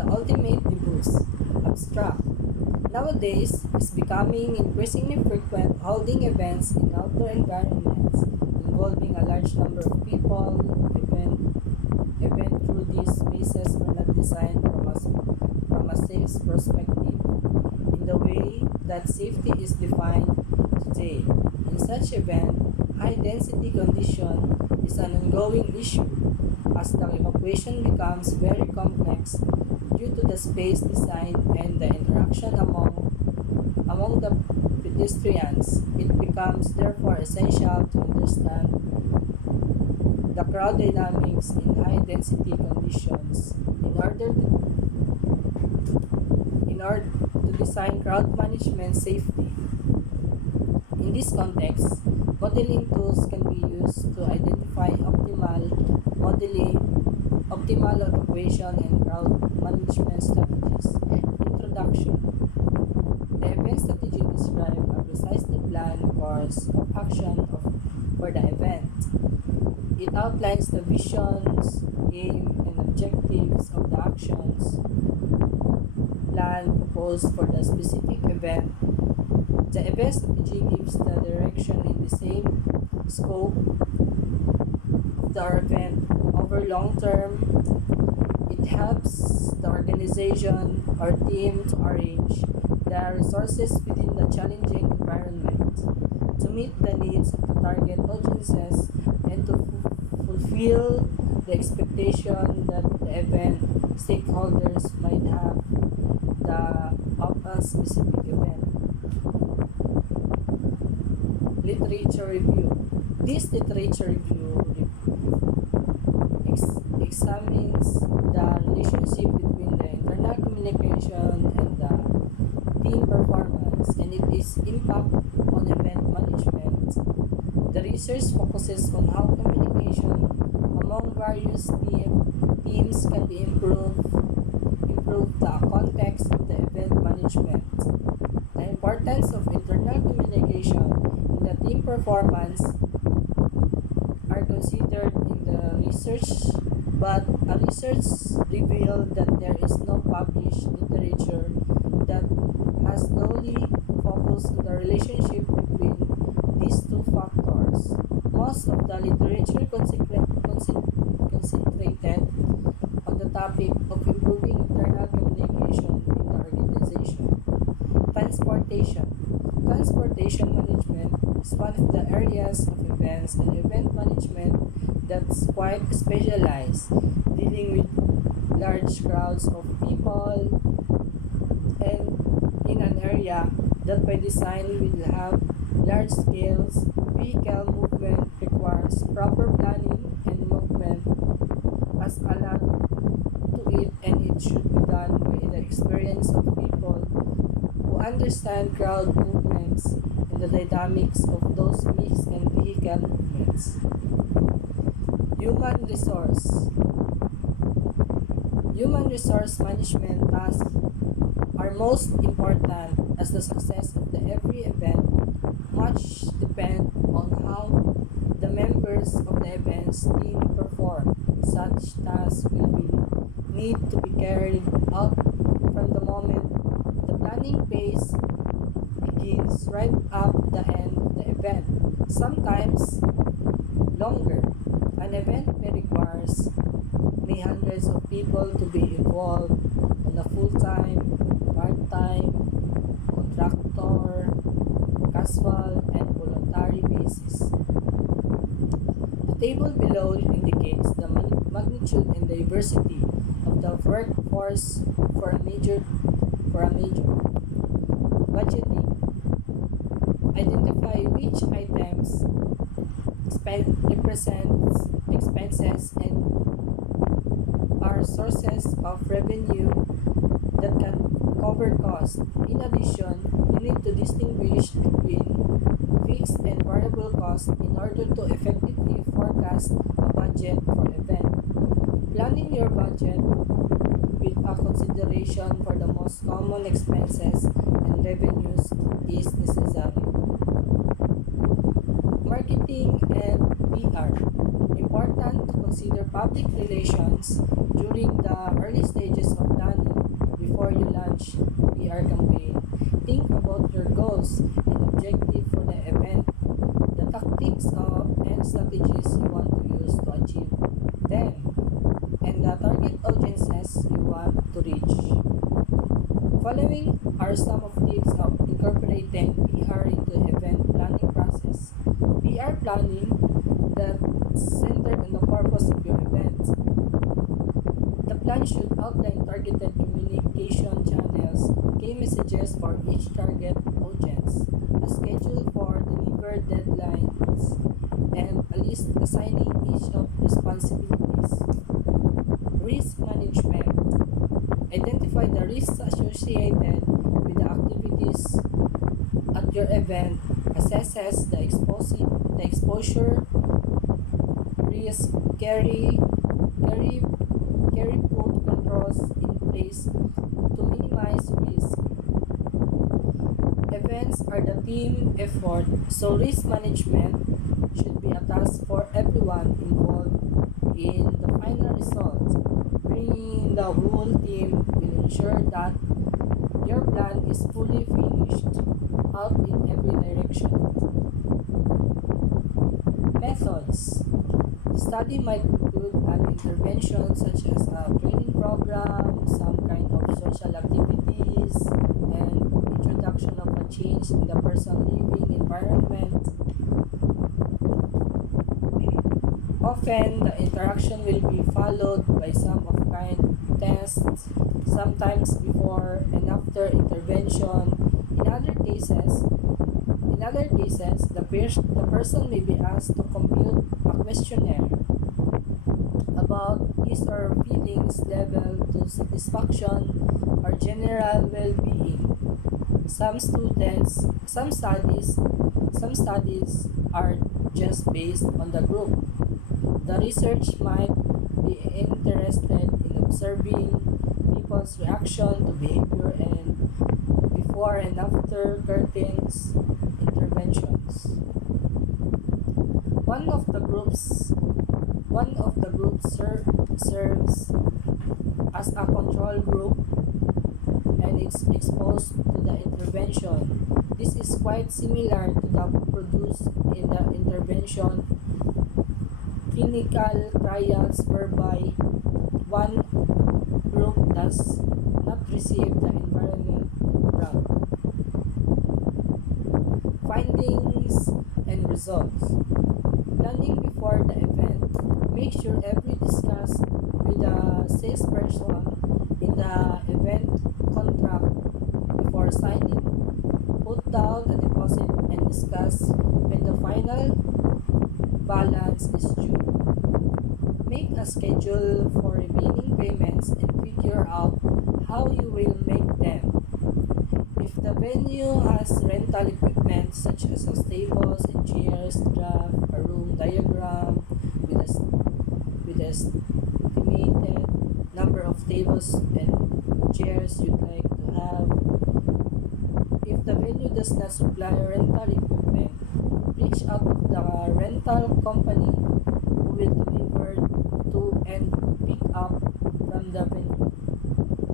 the ultimate debut, abstract. Nowadays, it's becoming increasingly frequent holding events in outdoor environments involving a large number of people. Event through these spaces were not designed from a safe perspective in the way that safety is defined today. In such event, high density condition is an ongoing issue as the evacuation becomes very complex due to the space design and the interaction among the pedestrians. It becomes therefore essential to understand the crowd dynamics in high density conditions in order to design crowd management safely. In this context, modeling tools can be used to identify optimal evacuation and crowd management strategies. Introduction. The event strategy describes a precisely planned course of action for the event. It outlines the visions, aim, and objectives of the actions plan proposed for the specific event. The event strategy gives the direction in the same scope of the event over long term. It helps the organization or team to arrange the resources within the challenging environment to meet the needs of the target audiences and to fulfill the expectation that the event stakeholders might have of a specific event. Literature review. This literature review examines the relationship between the internal communication and the team performance and its impact on event management. The research focuses on how communication among various teams can be improve the context of the event management. The importance of internal communication in the team performance are considered in the research, but a research revealed that there is no published literature that has solely focused on the relationship between these two factors. Most of the literature concentrated on the topic of improving internal communication in the organization. Transportation. Transportation management is one of the areas of events and event management that's quite specialized, dealing with large crowds of people and in an area that by design will have large scales. Vehicle movement requires proper planning and movement as a lot to it, and it should be done by the experience of people who understand crowd movements and the dynamics of those mixed and vehicle movements. Human resource. Human resource management tasks are most important as the success of every event much depend on how the members of the event's team perform. Such tasks need to be carried out from the moment the planning phase begins right up the end of the event. Sometimes longer. An event may hundreds of people to be involved on a full-time, part-time, contractor, casual, and voluntary basis. The table below indicates the magnitude and diversity of the workforce for a major. Budgeting. Identify which items represents expenses and are sources of revenue that can cover costs. In addition, you need to distinguish between fixed and variable costs in order to effectively forecast a budget for event. Planning your budget with a consideration for the most common expenses and revenues is necessary. Marketing and PR. Important to consider public relations during the early stages of planning launch PR campaign. Think about your goals and objective for the event, the tactics and strategies you want to use to achieve them, and the target audiences you want to reach. Following are some of tips of incorporating PR into event planning process. PR planning that's centered on the purpose of your event. The plan should outline targeted communication channels, key messages for each target audience, a schedule for delivered deadlines, and a list assigning each of responsibilities. Risk management. Identify the risks associated with the activities at your event, assesses the exposure risk, carry put controls in place to minimize risk. Events are the team effort, so risk management should be a task for everyone involved in the final result. Bringing the whole team will ensure that your plan is fully finished out in every direction. Methods. The study might include an intervention such as a training program, some kind of social activities, and introduction of a change in the person living environment. Often, the interaction will be followed by some of kind tests, sometimes before and after intervention. In other cases, the person may be asked to compute a questionnaire about his or her feelings level to satisfaction or general well-being. Some studies are just based on the group. The research might be interested in observing people's reaction to behavior and before and after curtains interventions. One of the groups serves as a control group and it's exposed to the intervention. This is quite similar to the produced in the intervention clinical trials whereby one group does not receive the environment drug. Findings and results. Planning before the event. Make sure every discuss with the salesperson in the event contract before signing. Put down a deposit and discuss when the final balance is due. Make a schedule for remaining payments and figure out how you will make them. If the venue has rental equipment such as tables and chairs, draft a room diagram with a estimated number of tables and chairs you'd like to have. If the venue does not supply rental equipment, reach out to the rental company who will deliver to and pick up from the venue.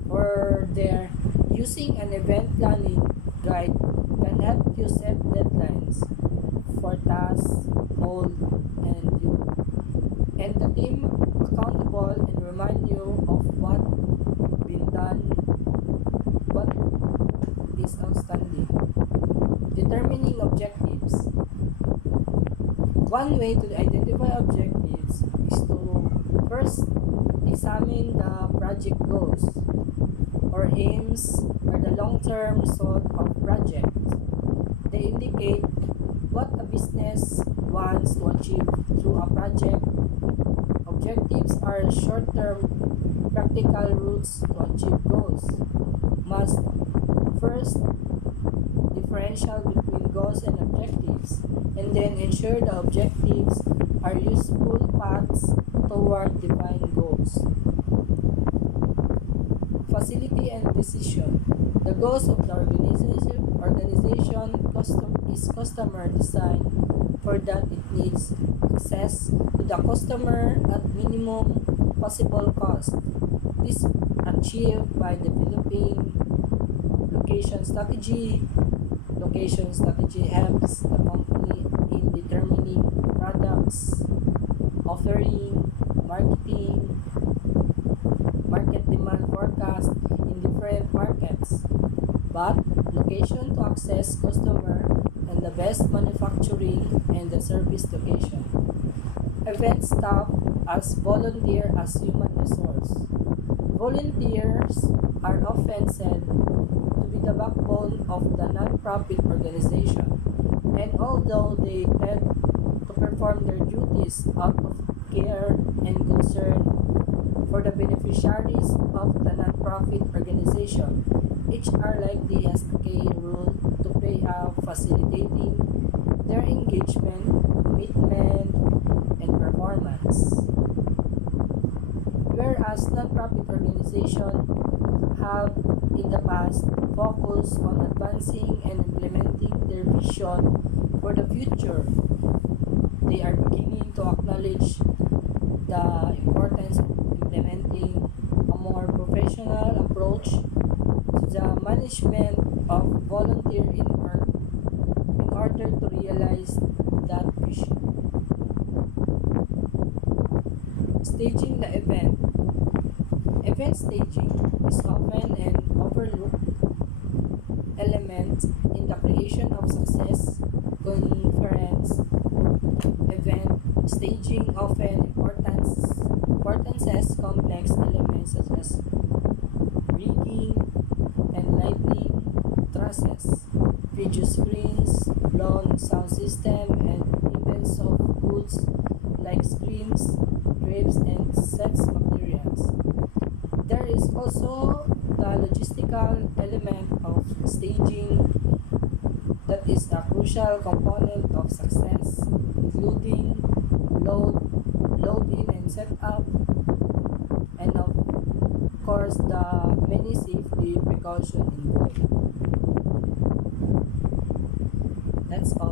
For there, using an event planning guide can help you set deadlines for tasks, hold, and you and the team accountable and remind you of what been done, what is outstanding. Determining objectives. One way to identify objectives is to first examine the project goals or aims or the long-term result of project. They indicate what a business wants to achieve through a project. Objectives are short-term practical routes to achieve goals. Must first differential between goals and objectives, and then ensure the objectives are useful paths toward defined goals. Facility and decision. The goals of the organization is customer design for that it needs access to the customer at minimum possible cost. This achieved by developing location strategy. Location strategy helps the company in determining products, offering, marketing, market demand forecast in different markets. But location to access customer and the best manufacturing and the service location. Event staff as volunteer as human resource. Volunteers are often said to be the backbone of the non-profit organization, and although they tend to perform their duties out of care and concern for the beneficiaries of the non-profit organization, each are likely has a key role to play a facilitating their engagement, commitment, and performance. Whereas non-profit organizations have in the past focused on advancing and implementing their vision for the future, they are beginning to acknowledge the importance of implementing a more professional approach to the management of volunteer in order to realize that vision. Staging the event. Event staging is often an overlooked element in the creation of success. Conference event staging often importances complex elements such as rigging and lighting, trusses, video screens, blown sound system, and events of goods like screens, drapes, and sets materials. There is also the logistical element of staging that is a crucial component of success, including load in and setup, and of course the many safety precautions involved. That's all.